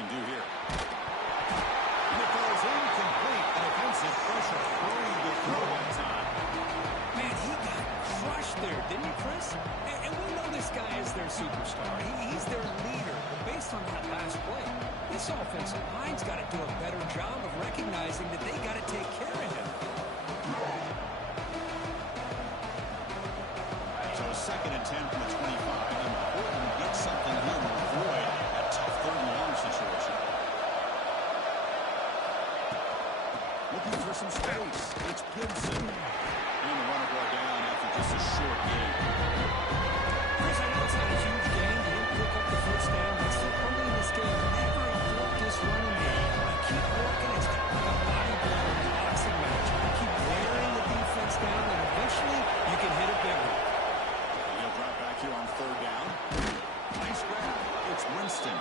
can do here. And it goes incomplete. An offensive pressure hurrying the throw that time. Man, he got crushed there, didn't he, Chris? And we know this guy is their superstar. He's their leader. But based on that last play, this offensive line's got to do a better job of recognizing that they got to take care of him. So 2nd and 10 from the 25. Important to get something here to avoid that tough 3rd and long situation. Looking for some space. It's Gibson. And the runner brought down after just a short gain. Chris, I know it's not a huge gain. They didn't pick up the first down. But still early in this game, never abort this running game. You keep working. It's kind of like a bodybuilding boxing match. You keep wearing the defense down, and eventually you can hit a big one. He'll drop back here on 3rd down. Nice grab. It's Winston.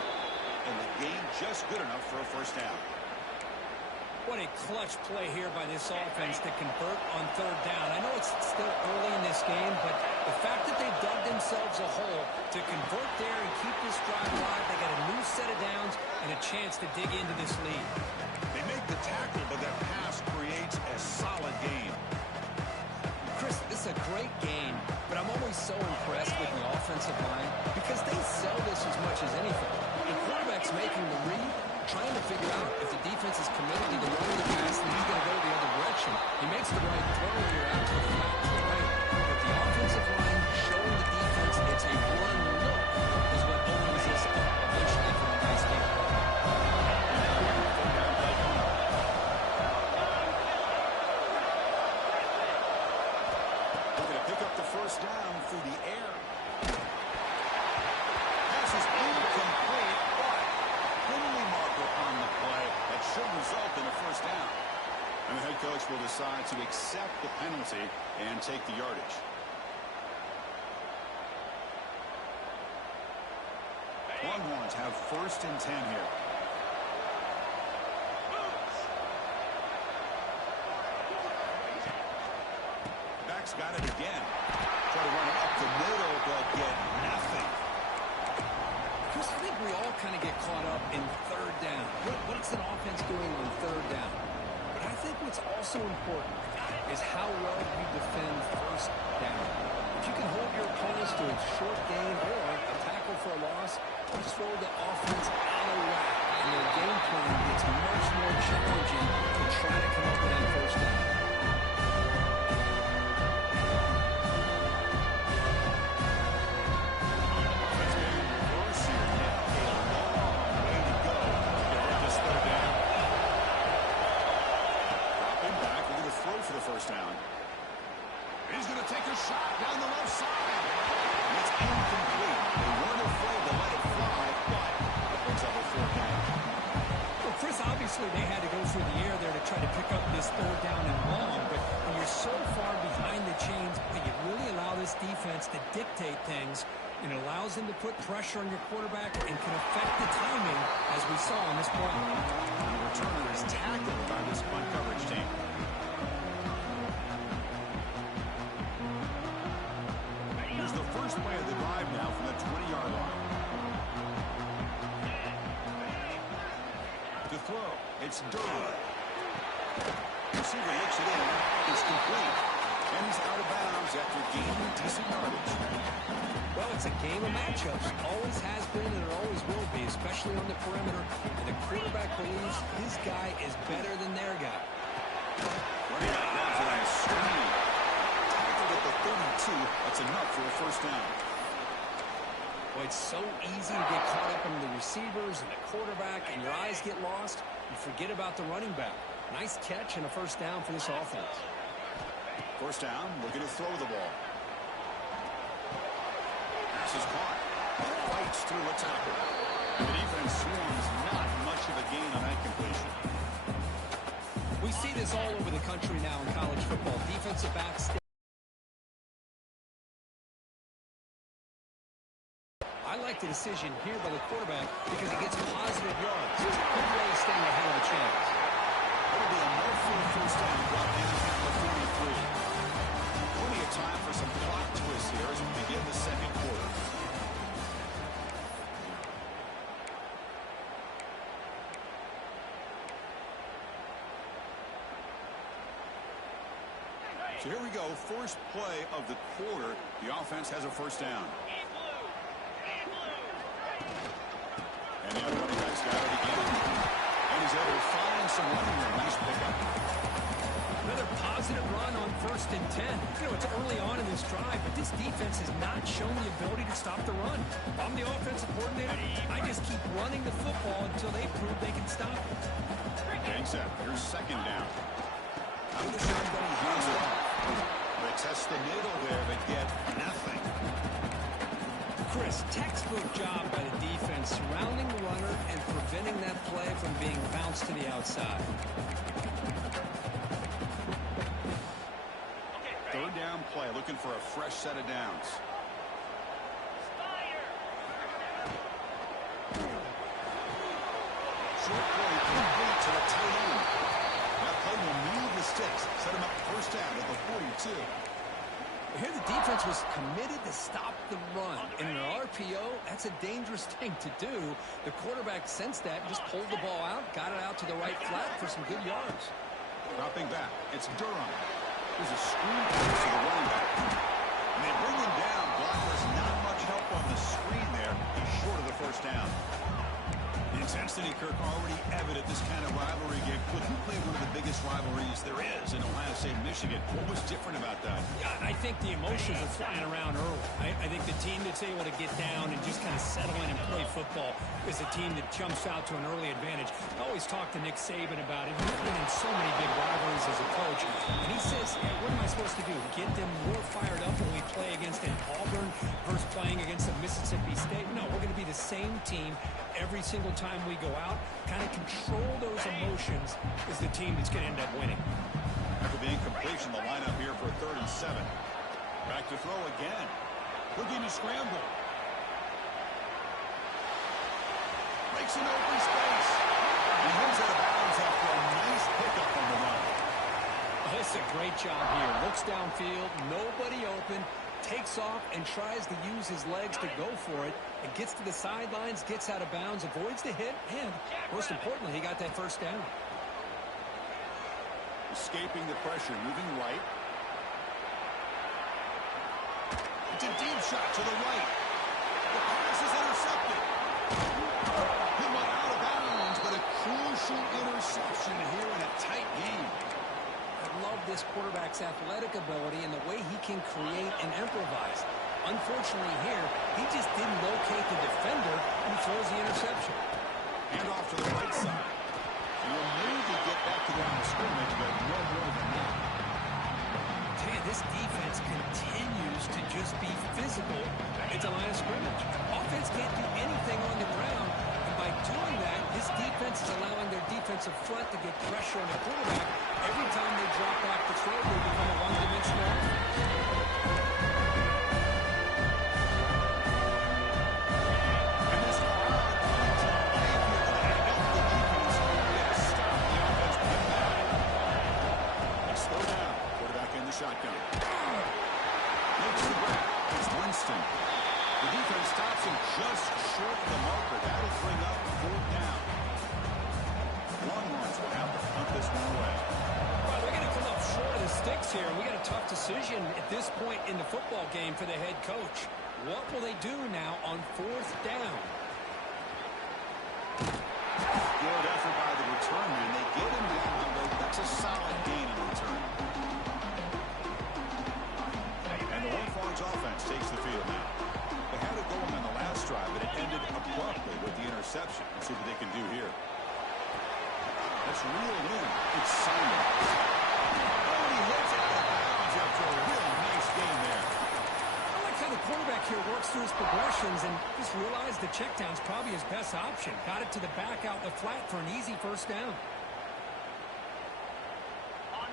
And the gain just good enough for a first down. What a clutch play here by this offense to convert on 3rd down. I know it's still early in this game, but the fact that they've dug themselves a hole to convert there and keep this drive alive, they got a new set of downs and a chance to dig into this lead. They make the tackle, but that pass creates a solid gain. Chris, this is a great game, but I'm always so impressed with the offensive line because they sell this as much as anything. The quarterback's making the read, trying to figure out if the defense is committed to the run of the pass, then he's going to go the other direction. He makes the right throw here out to the flat to the right. But the offensive line showing the defense it's a run look is what opens this up eventually for a nice game. They're going to pick up the first down through the air. Pass is incomplete, but penalty marker on the play. That should result in a first down. And the head coach will decide to accept the penalty and take the yardage. Longhorns have 1st and 10 here. Back's got it again. Try to run it up the middle, but get nothing. Chris, I think we all kind of get caught up in 3rd down. What's an offense doing on 3rd down? But I think what's also important is how well you defend 1st down. If you can hold your opponents to a short gain or a tackle for a loss, or throw the offense out of whack, and their game plan gets much more challenging to try to come up with that 1st down. For the first down. He's going to take a shot down the left side. And it's incomplete. They weren't afraid to let it fly, but it brings up a 4th down. Well, Chris, obviously they had to go through the air there to try to pick up this 3rd down and long, but when you're so far behind the chains, you really allow this defense to dictate things, and it allows them to put pressure on your quarterback and can affect the timing, as we saw on this play. The returner is tackled by this punt coverage team. Here's the first play of the drive now from the 20-yard line. To throw, it's Durham. Receiver looks it in. It's complete. And he's out of bounds after gaining decent yardage. Well, it's a game of matchups. Always has been and it always will be, especially on the perimeter. And the quarterback believes his guy is better than their guy. Running out grabs it on a screen. Tackled at the 32. That's enough for a first down. Boy, it's so easy to get caught up in the receivers and the quarterback, and your eyes get lost. You forget about the running back. Nice catch and a first down for this offense. First down, looking to throw the ball. Pass is caught. Fights through a tackle. The defense swarms, not much of a gain on that completion. We see this all over the country now in college football. Defensive backs. I like the decision here by the quarterback because he gets positive yards. It's a good way of staying ahead of the chains. That'll be enough for a first down. Brought down at the 43. Plenty of time for some clock twists here as we begin the second quarter. So here we go, first play of the quarter. The offense has a first down. And the running back's got it again. And he's able to find some running room. Nice pickup. Another positive run on 1st and 10. You know, it's early on in this drive, but this defense has not shown the ability to stop the run. If I'm the offensive coordinator, I just keep running the football until they prove they can stop it. Thanks, Seth. Here's second down. Out of the shotgun, he hands it off. They test the middle there, but get nothing. Chris, textbook job by the defense, surrounding the runner and preventing that play from being bounced to the outside. Third down play, looking for a fresh set of downs. Short play complete to the tight end. That play will move the sticks, set him up first down at the 42. Here the defense was committed to stop the run. In an RPO, that's a dangerous thing to do. The quarterback sensed that, just pulled the ball out, got it out to the right flat for some good yards. Dropping back, it's Durham. There's a screen pass to the running back. And they bring him down. Blocker's not much help on the screen there. He's short of the first down. The intensity, Kirk, already evident this kind of rivalry game. Look, who played one of the biggest rivalries there is in Ohio State, Michigan? What was different about that? Yeah, I think the emotions are flying around early. I think the team that's able to get down and just kind of settle in and play football is a team that jumps out to an early advantage. I always talk to Nick Saban about it. He's been in so many big rivalries as a coach. And he says, hey, what am I supposed to do? Get them more fired up when we play against an Auburn versus playing against a Mississippi State? No, we're going to be the same team every single time we go out. Kind of control those emotions is the team that's going to end up winning. After the incompletion, the lineup here for 3rd and 7. Back to throw again. Looking to scramble. Breaks an open space. He moves out of bounds after a nice pickup on the run. Oh, this is a great job here. Looks downfield, nobody open, takes off and tries to use his legs to go for it. And gets to the sidelines, gets out of bounds, avoids the hit, and most importantly, he got that first down. Escaping the pressure, moving right. It's a deep shot to the right. The pass is intercepted. He went out of bounds, but a crucial interception here in a tight game. I love this quarterback's athletic ability and the way he can create and improvise. Unfortunately here, he just didn't locate the defender and throws the interception. Hand off to the right side. He'll maybe get back to the line of scrimmage, but no more than that. Tell you, this defense continues to just be physical at the line of scrimmage. Offense can't do anything on the ground, and by doing that, this defense is allowing their defensive front to get pressure on the quarterback. Every time they drop back to throw, they become a one-dimensional offense. Shotgun. Makes the break. It's Winston. The defense stops him just short of the marker. That'll bring up 4th down. Longhorns will have to punt this one away. Well, they're going to come up short of the sticks here. We got a tough decision at this point in the football game for the head coach. What will they do now on 4th down? Good effort by the return man. They get him down, but that's a solid gain in return. And the Longhorns offense takes the field now. They had it going on the last drive, but it ended abruptly with the interception. Let's see what they can do here. That's reeled in. It's Simon. Oh, he hits it out of bounds after a really nice game there. I like how the quarterback here works through his progressions and just realized the check down's probably his best option. Got it to the back out the flat for an easy first down.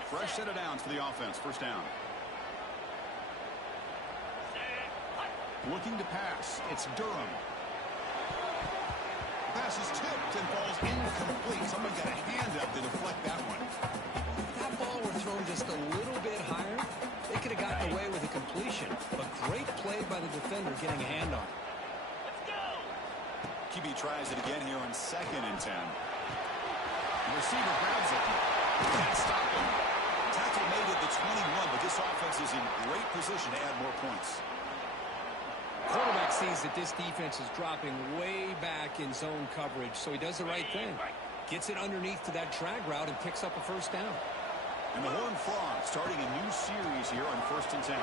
Fresh set of downs for the offense. First down. Looking to pass. It's Durham. Pass is tipped and falls incomplete. Someone got a hand up to deflect that one. If that ball were thrown just a little bit higher, they could have gotten away with a completion. But great play by the defender getting a hand on it. QB tries it again here on 2nd and 10. The receiver grabs it. Can't stop him. Tackle made at the 21, but this offense is in great position to add more points. Quarterback sees that this defense is dropping way back in zone coverage, so he does the right thing. Gets it underneath to that drag route and picks up a first down. And the Horned Frogs starting a new series here on 1st and 10. It's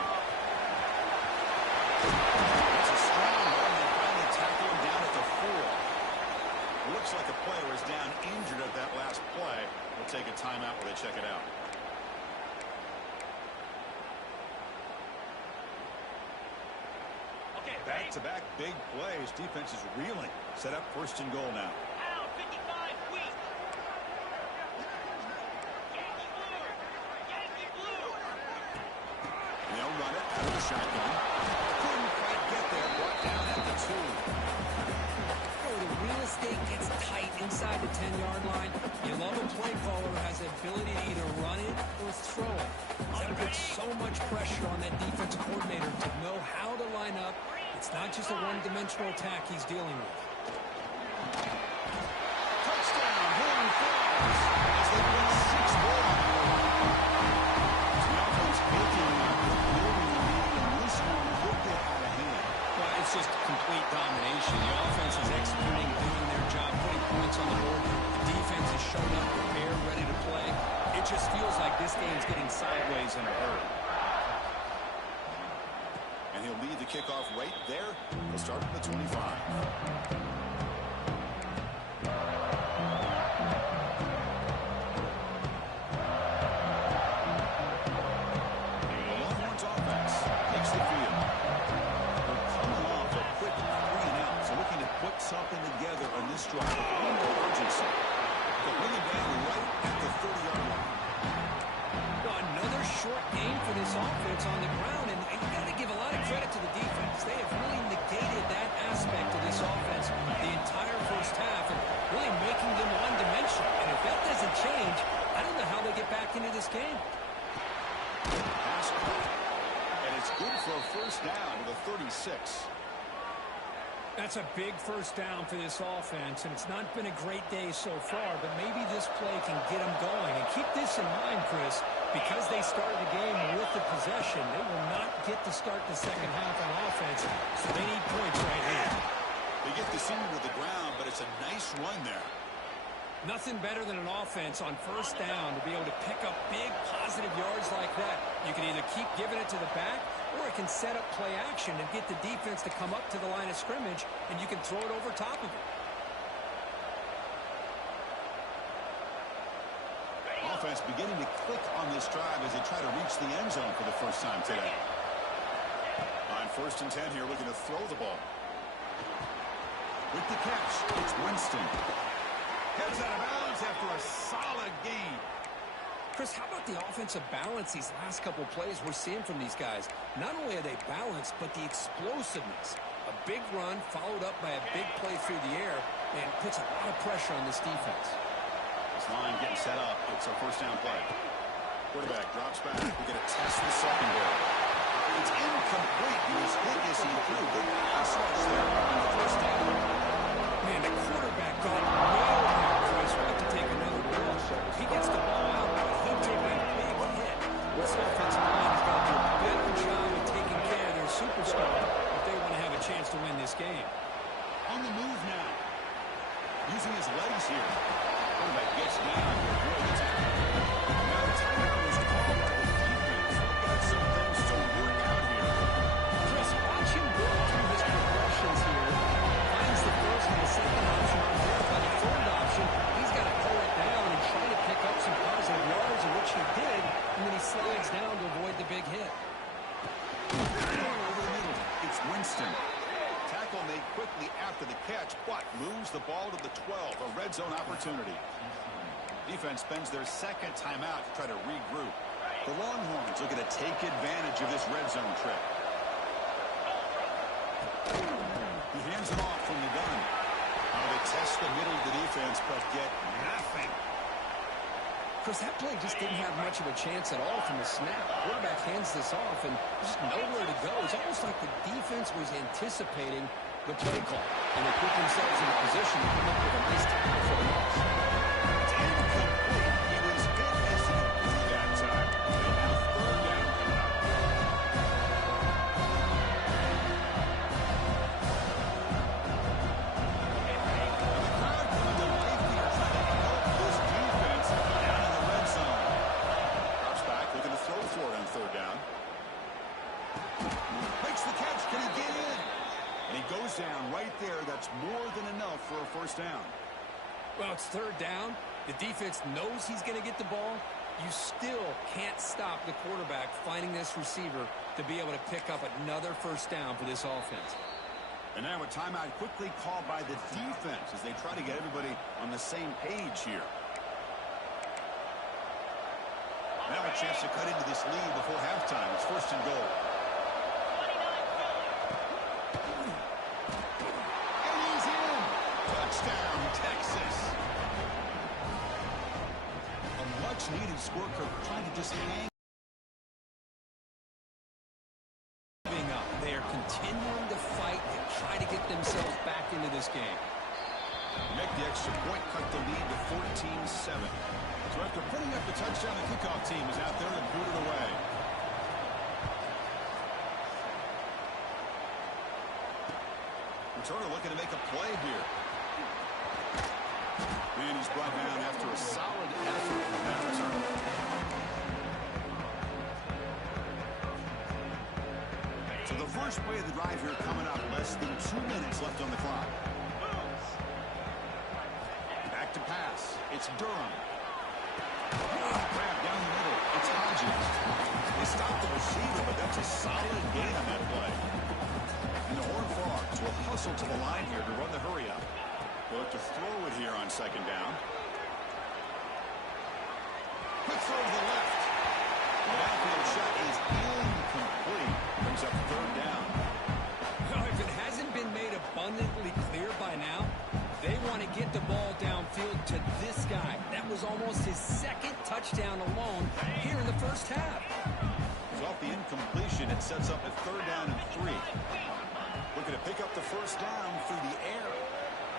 a strong run. They finally tackle him down at the 4. Looks like a player is down injured at that last play. We'll take a timeout while they check it out. Back-to-back big plays. Defense is reeling. Set up 1st and goal now. They'll run it out of the shotgun. Couldn't quite get there. Brought down at the 2. Oh, the real estate gets tight inside the 10-yard line. You love a play caller who has the ability to either run it or throw it. That puts so much pressure on that defensive coordinator to know how to line up. It's not just a one-dimensional attack he's dealing with. Touchdown, Horned Frogs, as they win 6 more. The offense making building the lead, and this one could get out of hand. Well, it's just complete domination. The offense is executing, doing their job, putting points on the board. The defense is showing up, prepared, ready to play. It just feels like this game's getting sideways in a hurry. And he'll lead the kickoff right there. He'll start at the 25. The Longhorns offense takes the field. They're coming off a quick 3-and-out, so looking to put something together on this drive with a little more urgency. They'll bring it down right at the 30-yard line. Well, another short game for this offense on the ground, and you got to give a lot of credit to the defense. They have really negated that aspect of this offense the entire first half and really making them one-dimensional. And if that doesn't change, I don't know how they get back into this game. Pass caught, and it's good for a first down to the 36. That's a big first down for this offense, and it's not been a great day so far, but maybe this play can get them going. And keep this in mind, Chris, because they started the game with the possession, they will not get to start the second half on offense, so they need points right here. They get the senior to the ground, but it's a nice run there. Nothing better than an offense on first down to be able to pick up big positive yards like that. You can either keep giving it to the back, or it can set up play action and get the defense to come up to the line of scrimmage, and you can throw it over top of it. Offense beginning to click on this drive as they try to reach the end zone for the first time today. On 1st and 10 here, looking to throw the ball. With the catch, it's Winston. Heads out of bounds after a solid gain. Chris, how about the offensive balance these last couple plays we're seeing from these guys? Not only are they balanced, but the explosiveness. A big run followed up by a big play through the air and puts a lot of pressure on this defense. This line getting set up. It's our first down play. Quarterback drops back. We're going to test the secondary. It's incomplete. He was hit as he threw. Good pass rush there on the first down. Man, the quarterback got nailed there, Chris. We'll have to take another look. He gets the ball out, but he took a big hit. This offensive line has got to do a better job of taking care of their superstar if they want to have a chance to win this game. On the move now. Using his legs here. Quarterback gets down. Great tackle. Now the timeout was called by the defense. We've got some things to work out here. Chris, watch him go through his progressions here. Finds the first and the second option on there. By the third option, he's got to pull it down and try to pick up some positive yards, in which he did, and then he slides down to avoid the big hit. Over the middle. It's Winston. Tackle made quickly after the catch, but moves the ball to the 12. A red zone opportunity. Defense spends their second timeout to try to regroup. The Longhorns looking to take advantage of this red zone trip. He hands it off from the gun. They test the middle of the defense, but get nothing. Chris, that play just didn't have much of a chance at all from the snap. Quarterback hands this off and just nowhere to go. It's almost like the defense was anticipating the play call, and they put themselves in a position to come up with a nice tackle for the loss. It's incomplete. He was hit as he threw that time. They have third down coming up. he goes down right there. That's more than enough for a first down. Well, it's third down. The defense knows he's going to get the ball. You still can't stop the quarterback finding this receiver to be able to pick up another first down for this offense. And now a timeout quickly called by the defense as they try to get everybody on the same page here. Now a chance to cut into this lead before halftime. It's first and goal. And he's in. Touchdown, Texas. A much-needed score, trying to just hang. Up. They are continuing to fight and try to get themselves back into this game. Make the extra point, cut the lead to 14-7. So after putting up the touchdown, the kickoff team is out there and boot it away. Returner looking to make a play here. And he's brought down after a solid effort from that return. So the first play of the drive here coming up. Less than 2 minutes left on the clock. Back to pass. It's Durham. Grab down the middle. It's Hodges. They stopped the receiver, but that's a solid gain on that play. And the Horned Frogs will hustle to the line here to run the hurry up. They'll have to throw it here on second down. Quick throw to the left. The outfield shot is incomplete. Brings up third down. Well, if it hasn't been made abundantly clear by now, they want to get the ball downfield to this guy. That was almost his second touchdown alone here in the first half. So off the incompletion, it sets up a third down and 3. Looking to pick up the first down through the air.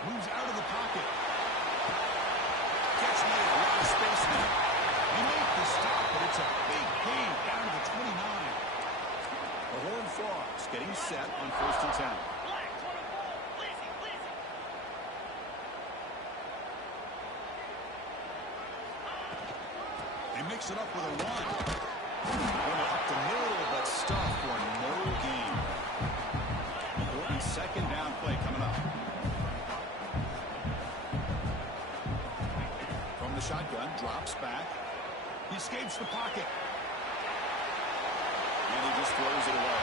Moves out of the pocket. Catch made a lot of space now. He made the stop, but it's a big gain down to the 29. The Horned Frogs getting set on first and 10. They mix it up with a run. Runner up the middle, but stuffed for no gain. Important second down play coming up. From the shotgun, drops back. He escapes the pocket. And he just throws it away.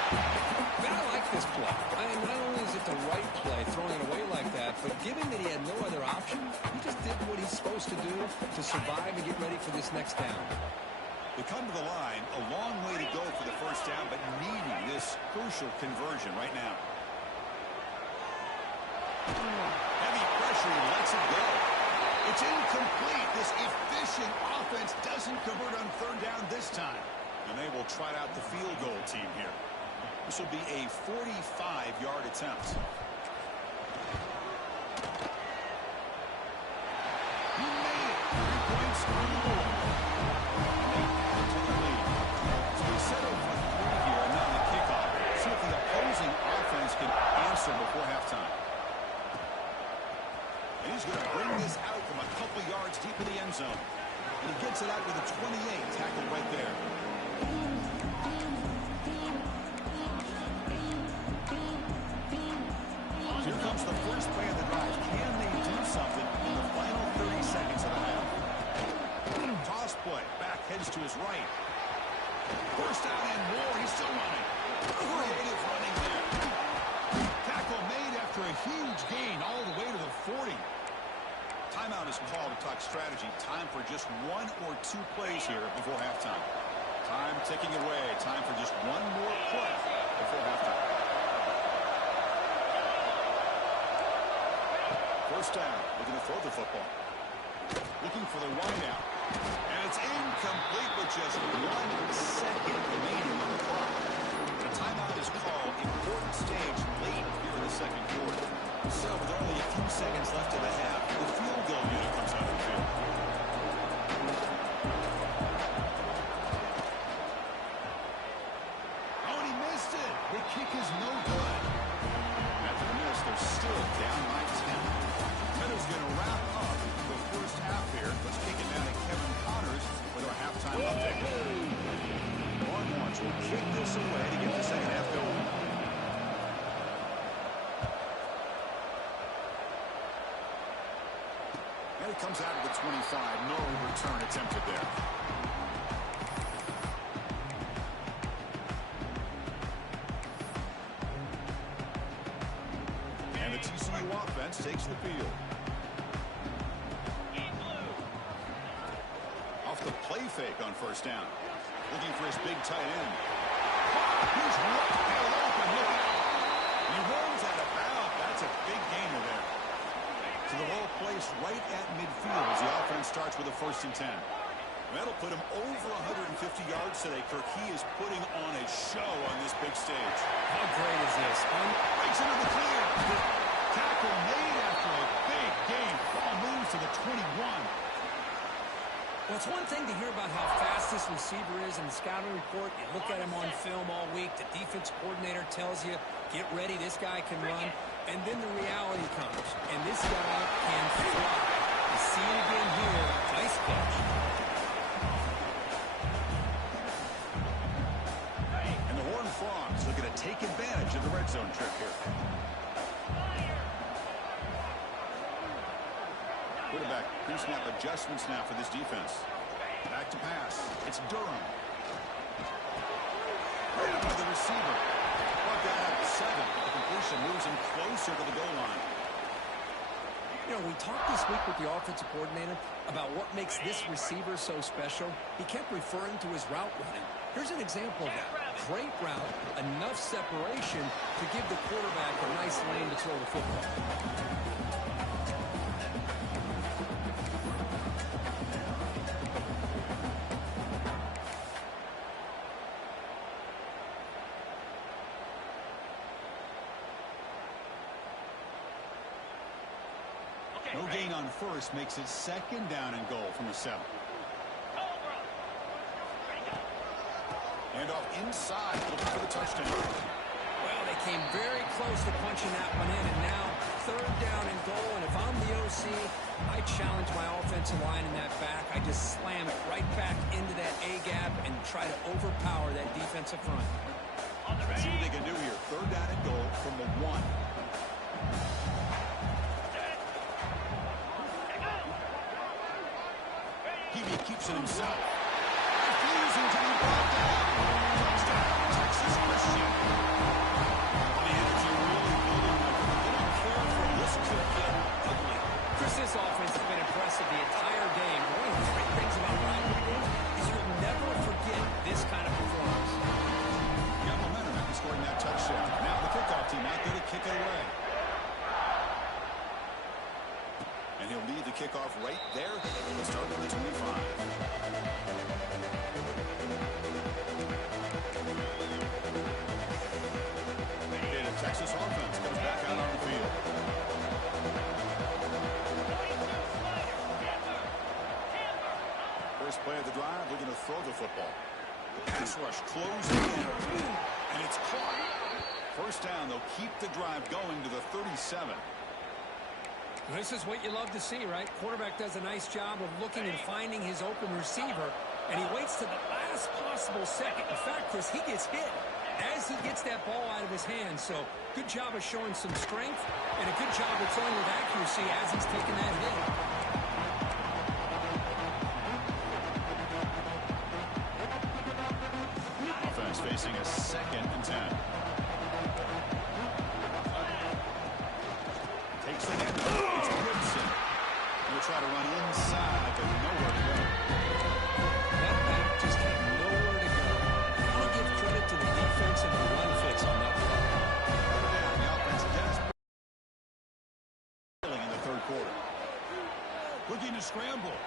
Man, I like this play. I mean, not only is it the right play, throwing it away like that, but given that he had no other option, he just did what he's supposed to do to survive and get ready for this next down. They come to the line, a long way to go for the first down, but needing this crucial conversion right now. Heavy pressure, he lets it go. It's incomplete. This efficient offense doesn't convert on third down this time. And they will try out the field goal team here. This will be a 45-yard attempt. He made it. 3 points on the board. And they add to the lead. So we settle for 3 here, and now the kickoff. See if the opposing offense can answer before halftime. And he's going to bring this out from a couple yards deep in the end zone. And he gets it out with a 28 tackled right there. Here comes the first play of the drive. Can they do something in the final 30 seconds of the half? Toss play. Back heads to his right. First down and more. He's still running. Creative running there. Tackle made after a huge gain all the way to the 40. Timeout is called to talk strategy. Time for just 1 or 2 plays here before halftime. Time ticking away. Time for just 1 more play before halftime. First down. Looking to throw the football. Looking for the wideout. And it's incomplete with just 1 second remaining on the clock. The timeout is called. Important stage late here in the second quarter. So with only a few seconds left in the half, the field goal unit comes out of the field. Oh, and he missed it. The kick is no good. After the miss, they're still down by 10. Tedder's going to wrap up the first half here. Let's kick it down to Kevin Connors with our halftime update. Longhorns will kick this away to get the second half going. And it comes out of the 25. No return attempted there. And the TCU offense takes the field. Off the play fake on first down. Looking for his big tight end. He's right there open. Look out. He runs out of bounds. That's a big gainer there. So the ball placed right at midfield as the offense starts with a 1st and 10. That'll put him over 150 yards today, Kirk. He is putting on a show on this big stage. How great is this? Breaks into the clear. Tackle made after a big game. Ball moves to the 21. Well, it's one thing to hear about how fast this receiver is in the scouting report. You look at him on film all week. The defense coordinator tells you, get ready, this guy can run. And then the reality comes, and this guy can fly. You see it again here. Nice catch. And the Horned Frogs looking to take advantage of the red zone trip here. Quarterback pre-snap adjustments now for this defense. Back to pass. It's Durham. Right up by the receiver. Brought that out at 7. The completion moves him closer to the goal line. You know, we talked this week with the offensive coordinator about what makes this receiver so special. He kept referring to his route running. Here's an example of that. Great route, enough separation to give the quarterback a nice lane to throw the football. No gain on first makes it 2nd down and goal from the 7. And off inside, looking for the touchdown. Well, they came very close to punching that one in, and now 3rd down and goal. And if I'm the OC, I challenge my offensive line in that back. I just slam it right back into that A-gap and try to overpower that defensive front. See what they can do here. 3rd down and goal from the 1. He keeps it himself. Refusing to be brought down. Touchdown, Texas Christian. The energy really building. They don't care for this to get ugly. Chris, this offense has been impressive the entire game. One of the great things about rivalry games is you'll never forget this kind of performance. Got momentum after scoring that touchdown. Now the kickoff team out there to kick it away. And he'll lead the kickoff right there. We'll start with the 25. And the Texas offense comes back out on the field. First play of the drive, looking to throw the football. The pass rush closing in. And it's caught. First down, they'll keep the drive going to the 37. This is what you love to see, right? Quarterback does a nice job of looking and finding his open receiver, and he waits to the last possible second. In fact, Chris, he gets hit as he gets that ball out of his hands. So good job of showing some strength, and a good job of throwing with accuracy as he's taking that hit. Offense facing a 2nd and 10. Takes the hand. It's Gibson. He'll try to run inside, but nowhere to go. That back just had nowhere to go. I'll give credit to the defense and the run fix on that play. Yeah, the offense desperate. In the 3rd quarter. Looking to scramble.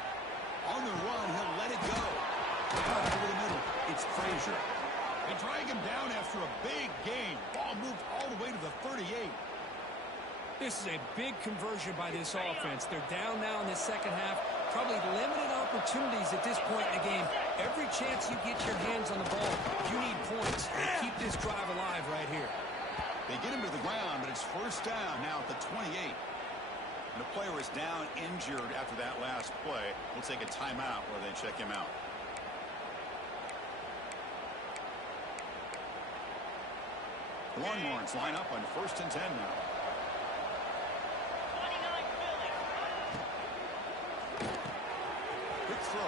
On the run, he'll let it go. Out over the middle. It's Frazier. They drag him down after a big game. Ball moved all the way to the 38. This is a big conversion by this offense. They're down now in the 2nd half. Probably limited opportunities at this point in the game. Every chance you get your hands on the ball, you need points. They keep this drive alive right here. They get him to the ground, but it's first down now at the 28. And the player is down injured after that last play. We'll take a timeout where they check him out. The Longhorns line up on 1st and 10 now.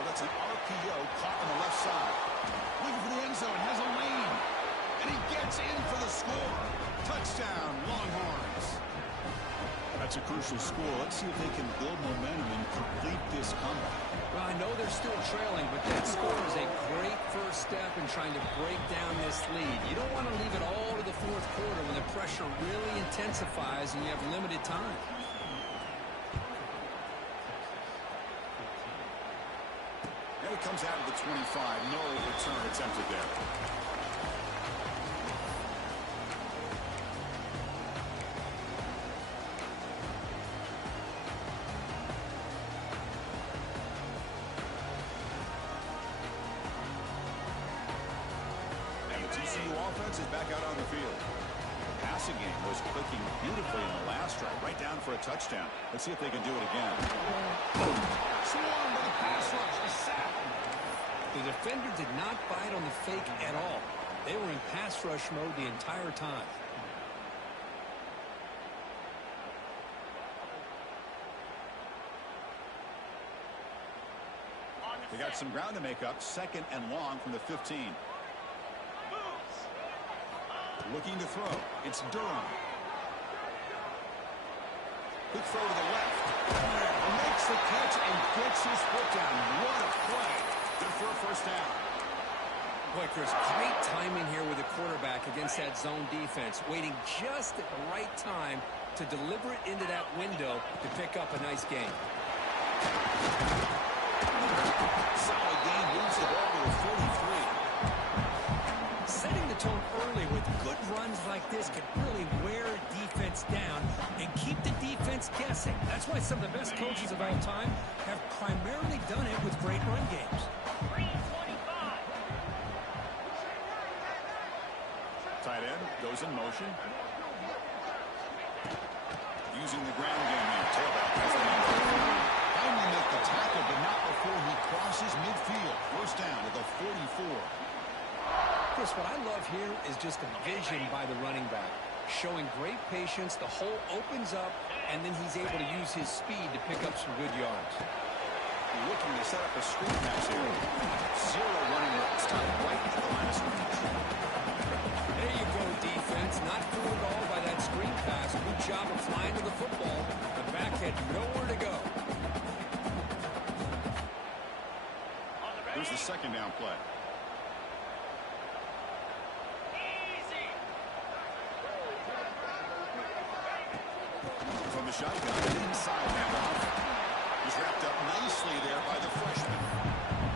That's an RPO caught on the left side. Looking for the end zone. Has a lane. And he gets in for the score. Touchdown, Longhorns. That's a crucial score. Let's see if they can build momentum and complete this comeback. Well, I know they're still trailing, but that score is a great first step in trying to break down this lead. You don't want to leave it all to the fourth quarter when the pressure really intensifies and you have limited time. And it comes out of the 25. No return attempted there. TCU offense is back out on the field. The passing game was clicking beautifully in the last drive, right down for a touchdown. Let's see if they can do it again. Swarm with a pass rush. A sack. The defender did not bite on the fake at all. They were in pass rush mode the entire time. They got some ground to make up. 2nd and long from the 15. Looking to throw. It's Durham. Quick throw to the left. Makes the catch and gets his foot down. What a play. Good for a first down. Boy, Chris, great timing here with the quarterback against that zone defense, waiting just at the right time to deliver it into that window to pick up a nice gain. Solid gain, moves the ball to the 43. Setting the tone early with good runs like this can really wear a defense down and keep the defense guessing. That's why some of the best coaches of all time have primarily done it with great run games. Tight end goes in motion. Using the ground game now. Tailback has the number. Finally make the tackle, but not before he crosses midfield. First down at the 44. Chris, what I love here is just the vision by the running back. Showing great patience, the hole opens up, and then he's able to use his speed to pick up some good yards. Looking to set up a screen pass here. Zero running routes, tied right at the line of scrimmage. There you go, defense. Not fooled at all by that screen pass. Good job of flying to the football. The back had nowhere to go. Here's the 2nd down play. From the shotgun, inside handoff. He's wrapped up nicely there by the freshman.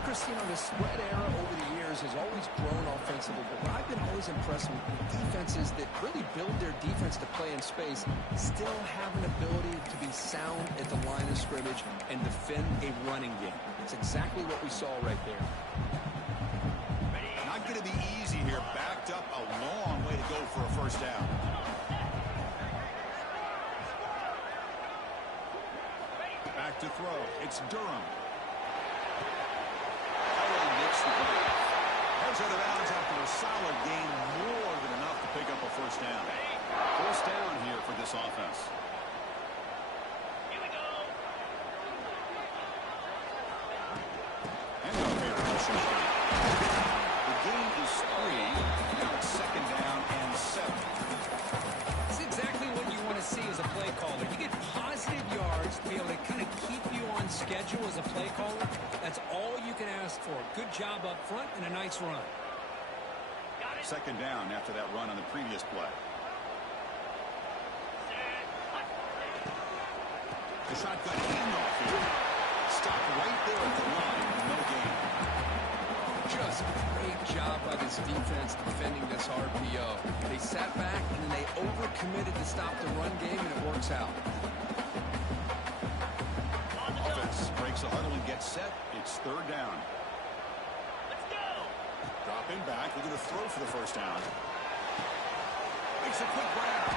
Chris, you know, the spread era over the years has always grown offensively, but what I've been always impressed with defenses that really build their defense to play in space still have an ability to be sound at the line of scrimmage and defend a running game. It's exactly what we saw right there. Not going to be easy here. Backed up a long way to go for a first down. Back to throw. It's Durham. Heads out of bounds after a solid gain, more than enough to pick up a first down. First down here for this offense. Here we go. Handoff here. The gain is 3. Now it's 2nd down and 7. It's exactly what you want to see as a play caller. You get positive yards to be able to kind of keep you on schedule as a play caller. That's all you can ask for. Good job up front and a nice run. 2nd down after that run on the previous play. The shotgun handoff here. Stopped right there at the line. No gain. Just a great job by this defense defending this RPO. They sat back and then they overcommitted to stop the run game, and it works out. Offense breaks the huddle and gets set. It's 3rd down. Let's go. Dropping back. We're going to throw for the first down. Makes a quick grab.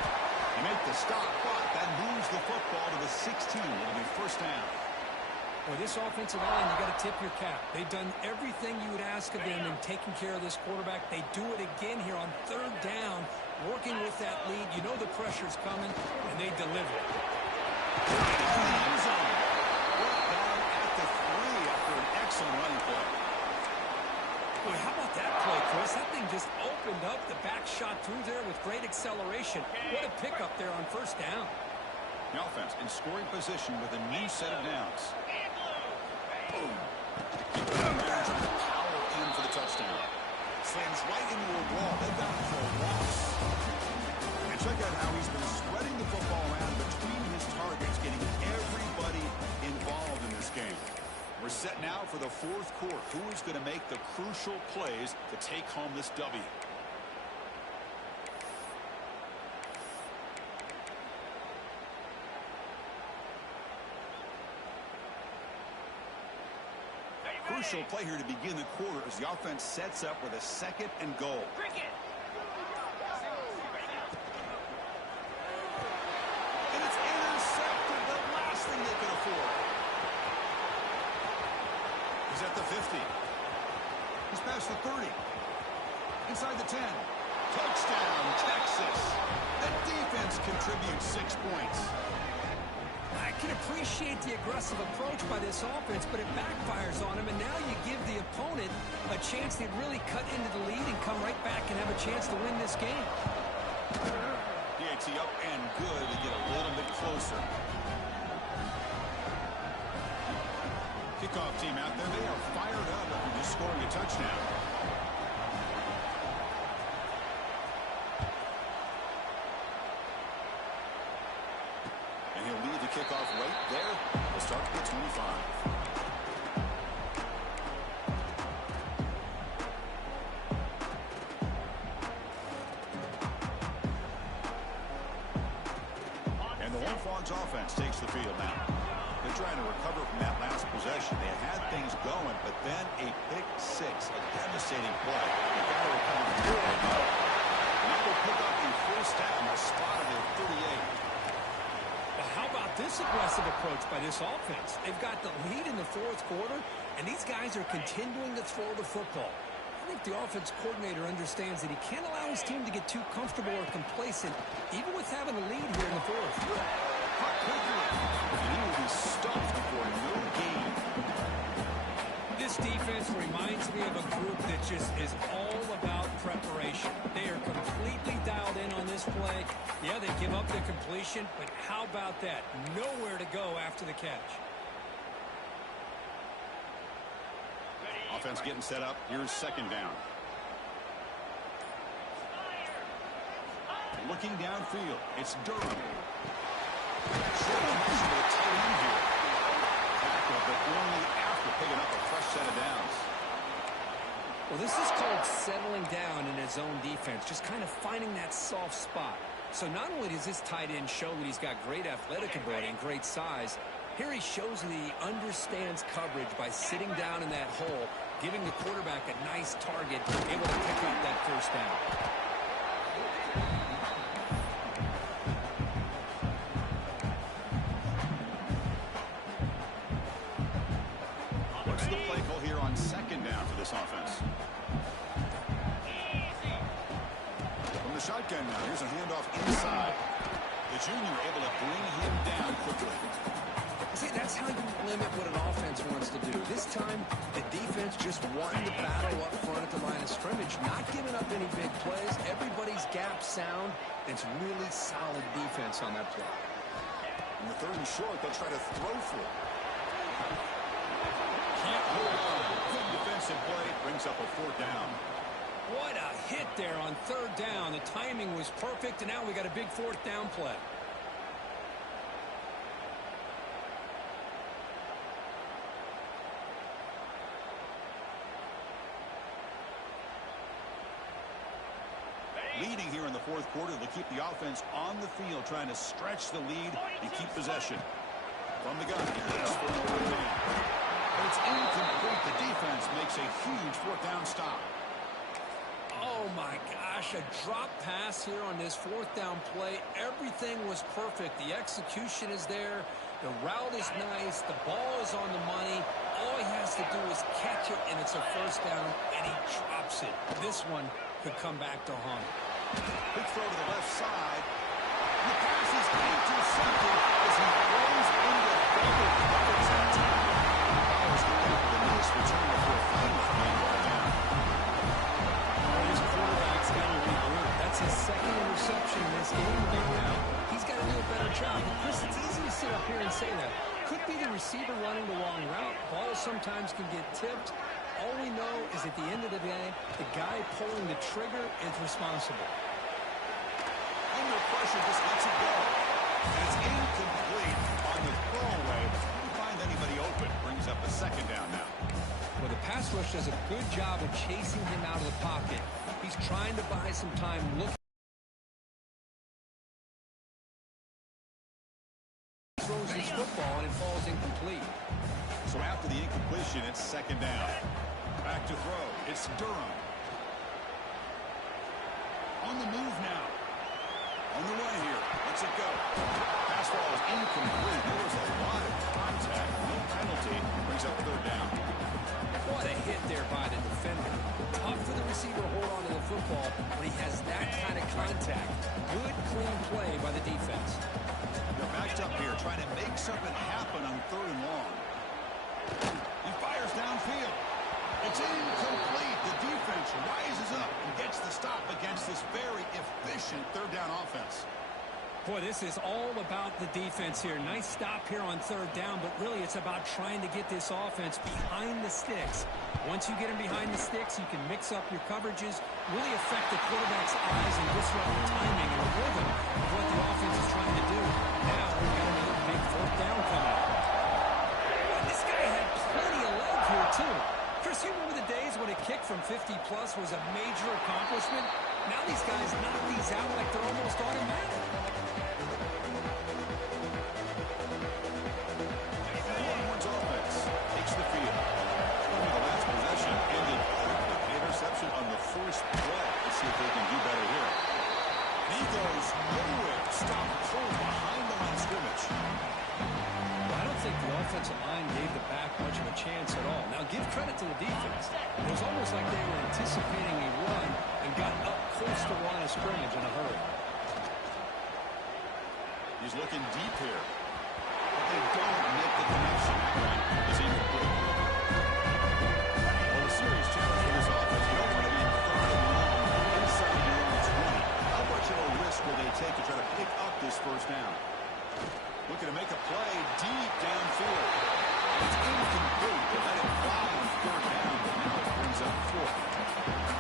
They make the stop, but that moves the football to the 16. It'll be first down. Well, this offensive line, you got to tip your cap. They've done everything you would ask of them in taking care of this quarterback. They do it again here on 3rd down, working with that lead. You know the pressure's coming, and they deliver. excellent running play. Boy, how about that play, Chris? That thing just opened up. The back shot through there with great acceleration. What a pickup there on first down. The offense in scoring position with a new set of downs. Boom. Trying to power in for the touchdown. Slams right into a wall. They've got him for a loss. And check out how he's been spreading the football around between his targets, getting everybody involved in this game. We're set now for the fourth quarter. Who is going to make the crucial plays to take home this W? Crucial play here to begin the quarter as the offense sets up with a 2nd and goal. And it's intercepted, the last thing they could afford. He's at the 50. He's past the 30. Inside the 10. Touchdown, Texas. The defense contributes 6 points. I can appreciate the aggressive approach by this offense, but it backfires on him, and now you give the opponent a chance to really cut into the lead and come right back and have a chance to win this game. DAT up and good to get a little bit closer. Kickoff team out there, they are fired up after just scoring a touchdown. And he'll lead the kickoff right there. We'll start at the 25. And the Longhorns offense takes the field now. They're trying to recover from that last possession. They had things going, but then a pick six, a devastating play. They've got to recover from that. Now they pick up a first down, a spot of their 38. Well, how about this aggressive approach by this offense? They've got the lead in the fourth quarter, and these guys are continuing to throw the football. I think the offense coordinator understands that he can't allow his team to get too comfortable or complacent, even with having a lead here in the fourth. Caught quickly, and he will be stuffed for no gain. This defense reminds me of a group that just is all about preparation. They are completely dialed in on this play. Yeah, they give up the completion, but how about that? Nowhere to go after the catch. Offense getting set up. Here's second down. Looking downfield. It's Durham. Short connection with a tight end here. Tackle, but only after picking up a fresh set of downs. Well, this is called settling down in his own defense, just kind of finding that soft spot. So not only does this tight end show that he's got great athletic ability and great size, here he shows that he understands coverage by sitting down in that hole, giving the quarterback a nice target, able to pick up that first down. What's the play call here on second down for this offense? From the shotgun now, here's a handoff inside. The junior able to bring him down quickly. See, that's how you limit what an offense wants to do. This time, the defense just won the battle up front at the line of scrimmage, not giving up any big plays. Everybody's gap sound. It's really solid defense on that play. In the 3rd and short, they'll try to throw for it. Can't hold on. Good defensive play. Brings up a 4th down. What a hit there on 3rd down. The timing was perfect, and now we got a big 4th down play. Leading here in the 4th quarter to keep the offense on the field, trying to stretch the lead and keep possession. From the gun, here's for Notre Dame. But it's incomplete. The defense makes a huge 4th down stop. Oh, my gosh, a drop pass here on this 4th down play. Everything was perfect. The execution is there. The route is nice. The ball is on the money. All he has to do is catch it, and it's a 1st down, and he drops it. This one could come back to haunt him. Big throw to the left side. The pass is intercepted as he throws into double coverage that time. That was the miss, which interception in this game right now. He's got to do a better job. Chris, it's easy to sit up here and say that. Could be the receiver running the wrong route. Balls sometimes can get tipped. All we know is at the end of the day, the guy pulling the trigger is responsible. Under pressure, just lets it go. And it's incomplete on the throwaway. Couldn't find anybody open. Brings up a second down now. Well, the pass rush does a good job of chasing him out of the pocket. He's trying to buy some time looking. He throws his football and it falls incomplete. So after the incompletion, it's second down. Back to throw. It's Durham. On the move now. On the run here. Let's it go. Pass ball is incomplete. There was a lot of contact. No penalty. Brings up third down. What a hit there by the defender. Tough for the receiver to hold on to the football when he has that kind of contact. Good, clean play by the defense. They're backed up here trying to make something happen on third and long. He fires downfield. It's incomplete. The defense rises up and gets the stop against this very efficient third down offense. Boy, this is all about the defense here. Nice stop here on third down, but really it's about trying to get this offense behind the sticks. Once you get him behind the sticks, you can mix up your coverages, really affect the quarterback's eyes and disrupt the timing and the rhythm of what the offense is trying to do. Now we've got another big fourth down coming up. Boy, this guy had plenty of leg here, too. Chris, you remember the days when a kick from 50-plus was a major accomplishment? Now these guys knock these out like they're almost automatic. Longhorns offense takes the field. The last possession ended quickly. An interception on the first play. Let's see if they can do better here. And he goes nowhere. Stop cold behind the line of scrimmage. I don't think the offensive line gave the back much of a chance at all. Now, give credit to the defense. It was almost like they were anticipating a run and got up close to the line of scrimmage in a hurry. He's looking deep here. But they don't make the connection. Is incomplete. Well, a serious challenge for this offense. You don't want to be third and long inside your own 20. How much of a risk will they take to try to pick up this first down? Looking to make a play deep downfield. It's incomplete. They let it fly on third down, but now it brings up fourth.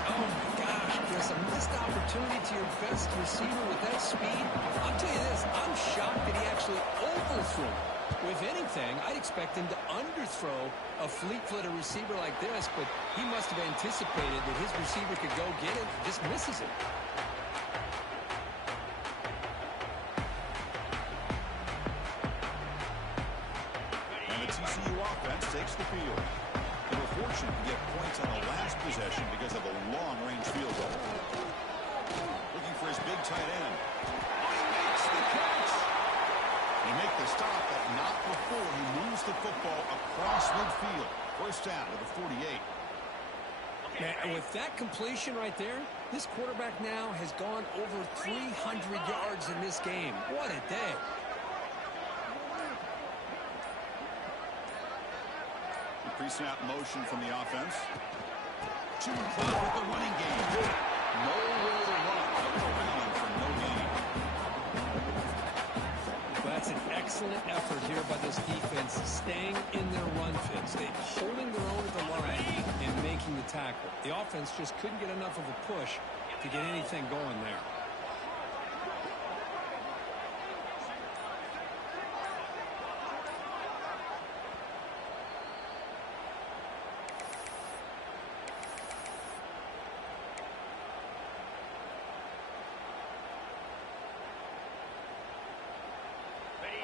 Oh, my gosh, Chris, a missed opportunity to your best receiver with that speed. I'll tell you this, I'm shocked that he actually overthrew. If anything, I'd expect him to underthrow a fleet-footed receiver like this, but he must have anticipated that his receiver could go get it and just misses it. TCU offense takes the field. They were fortunate to get points on the last possession because of a long-range field goal. Looking for his big tight end. He makes the catch. They make the stop, but not before he moves the football across midfield. First down to the 48. And with that completion right there, this quarterback now has gone over 300 yards in this game. What a day. Pre-snap motion from the offense. Too close with the running game. Nowhere to run. Around for no gain. Well, that's an excellent effort here by this defense, staying in their run fits. They're holding their own at the line and making the tackle. The offense just couldn't get enough of a push to get anything going there.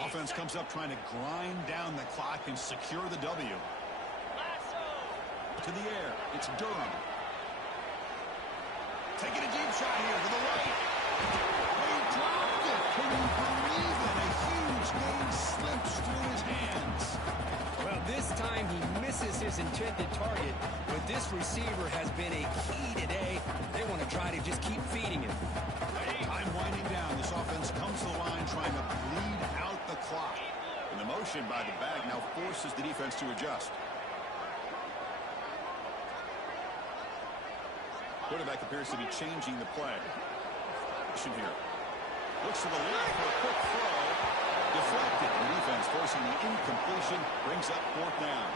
Offense comes up trying to grind down the clock and secure the W. To the air. It's Durham. Taking a deep shot here to the right. He dropped it. Can you believe it? A huge game slips through his hands. Well, this time he misses his intended target, but this receiver has been a key today. They want to try to just keep feeding him. Time winding down. This offense comes to the line trying to bleed out the clock. And the motion by the back now forces the defense to adjust. Quarterback appears to be changing the play. action here. Looks to the left for a quick throw. Deflected. The defense forcing the incompletion. Brings up fourth down.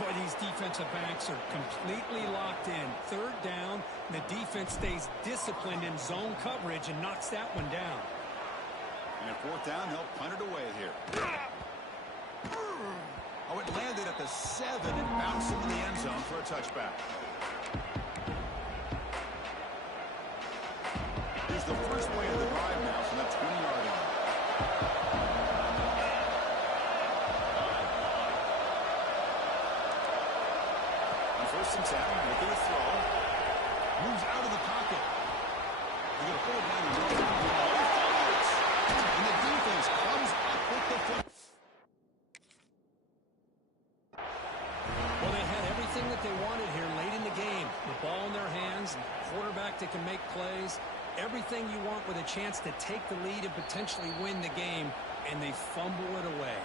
Boy, these defensive backs are completely locked in. Third down, the defense stays disciplined in zone coverage and knocks that one down. And fourth down, they'll punt it away here. Oh, it landed at the 7 and bounced into the end zone for a touchback. Here's the first play of the drive now from the 20-yard line. On first and 10, looking to throw. Moves out of the pocket. They're going to pull it down and roll. And the defense comes up with the foot. Well, they had everything that they wanted here late in the game. The ball in their hands, quarterback that can make plays, everything you want with a chance to take the lead and potentially win the game, and they fumble it away.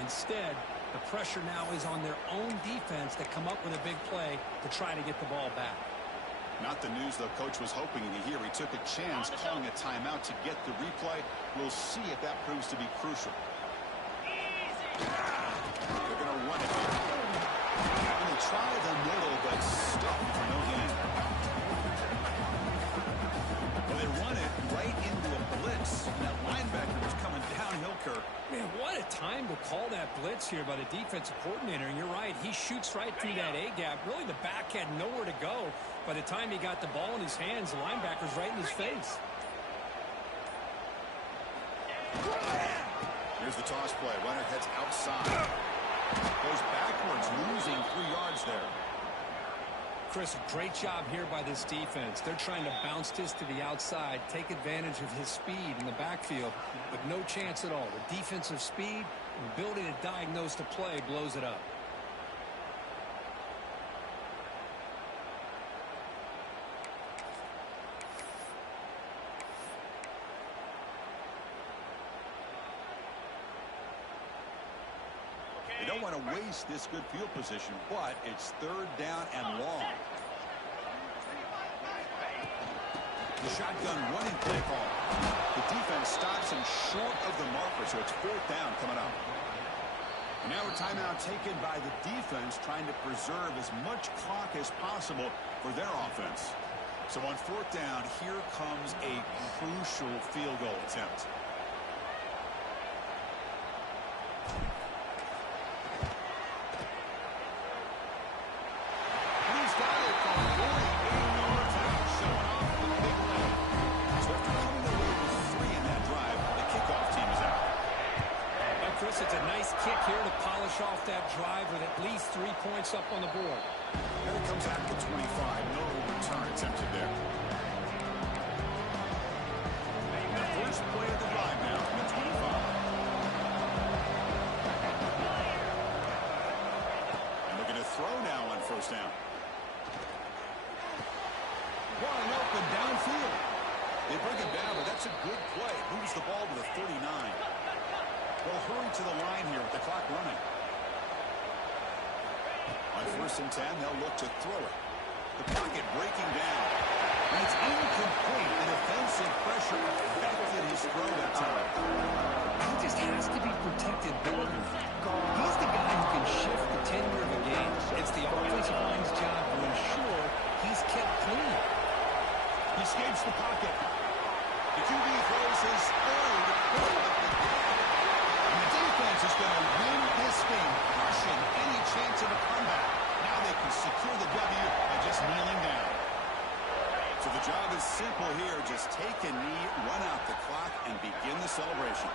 Instead, the pressure now is on their own defense to come up with a big play to try to get the ball back. Not the news the coach was hoping to hear. He took a chance calling a timeout to get the replay. We'll see if that proves to be crucial. They're going to run it here. Going to try the middle, but stuck for no gain. Well, they run it right into a blitz. And that linebacker was coming downhill, Kirk. Man, what a time to call that blitz here by the defensive coordinator. And you're right, he shoots right through that A-gap. Really, the back had nowhere to go. By the time he got the ball in his hands, the linebacker's right in his face. Here's the toss play. Runner heads outside. Goes backwards, losing 3 yards there. Chris, great job here by this defense. They're trying to bounce this to the outside, take advantage of his speed in the backfield, but no chance at all. The defensive speed and ability to diagnose the play blows it up. They don't want to waste this good field position, but it's third down and long. The shotgun running play call. The defense stops him short of the marker, so it's fourth down coming up. And now a timeout taken by the defense, trying to preserve as much clock as possible for their offense. So on fourth down, here comes a crucial field goal attempt. It's a nice kick here to polish off that drive with at least 3 points up on the board. Here it comes out to 25. No return attempted there. The first play of the drive now from the 25. And looking to throw now on first down. Wide open downfield. They bring it down, but that's a good play. Moves the ball to the 39. They'll hurry to the line here with the clock running. On first and 10, they'll look to throw it. The pocket breaking down. And it's incomplete. The defensive pressure affected his throw that time. He just has to be protected more. He's the guy who can shift the tenure of a game. It's the offensive line's job to ensure he's kept clean. He escapes the pocket. The QB throws his third of the game. Defense is going to win this game, crushing any chance of a comeback. Now they can secure the W by just kneeling down. So the job is simple here. Just take a knee, run out the clock, and begin the celebration.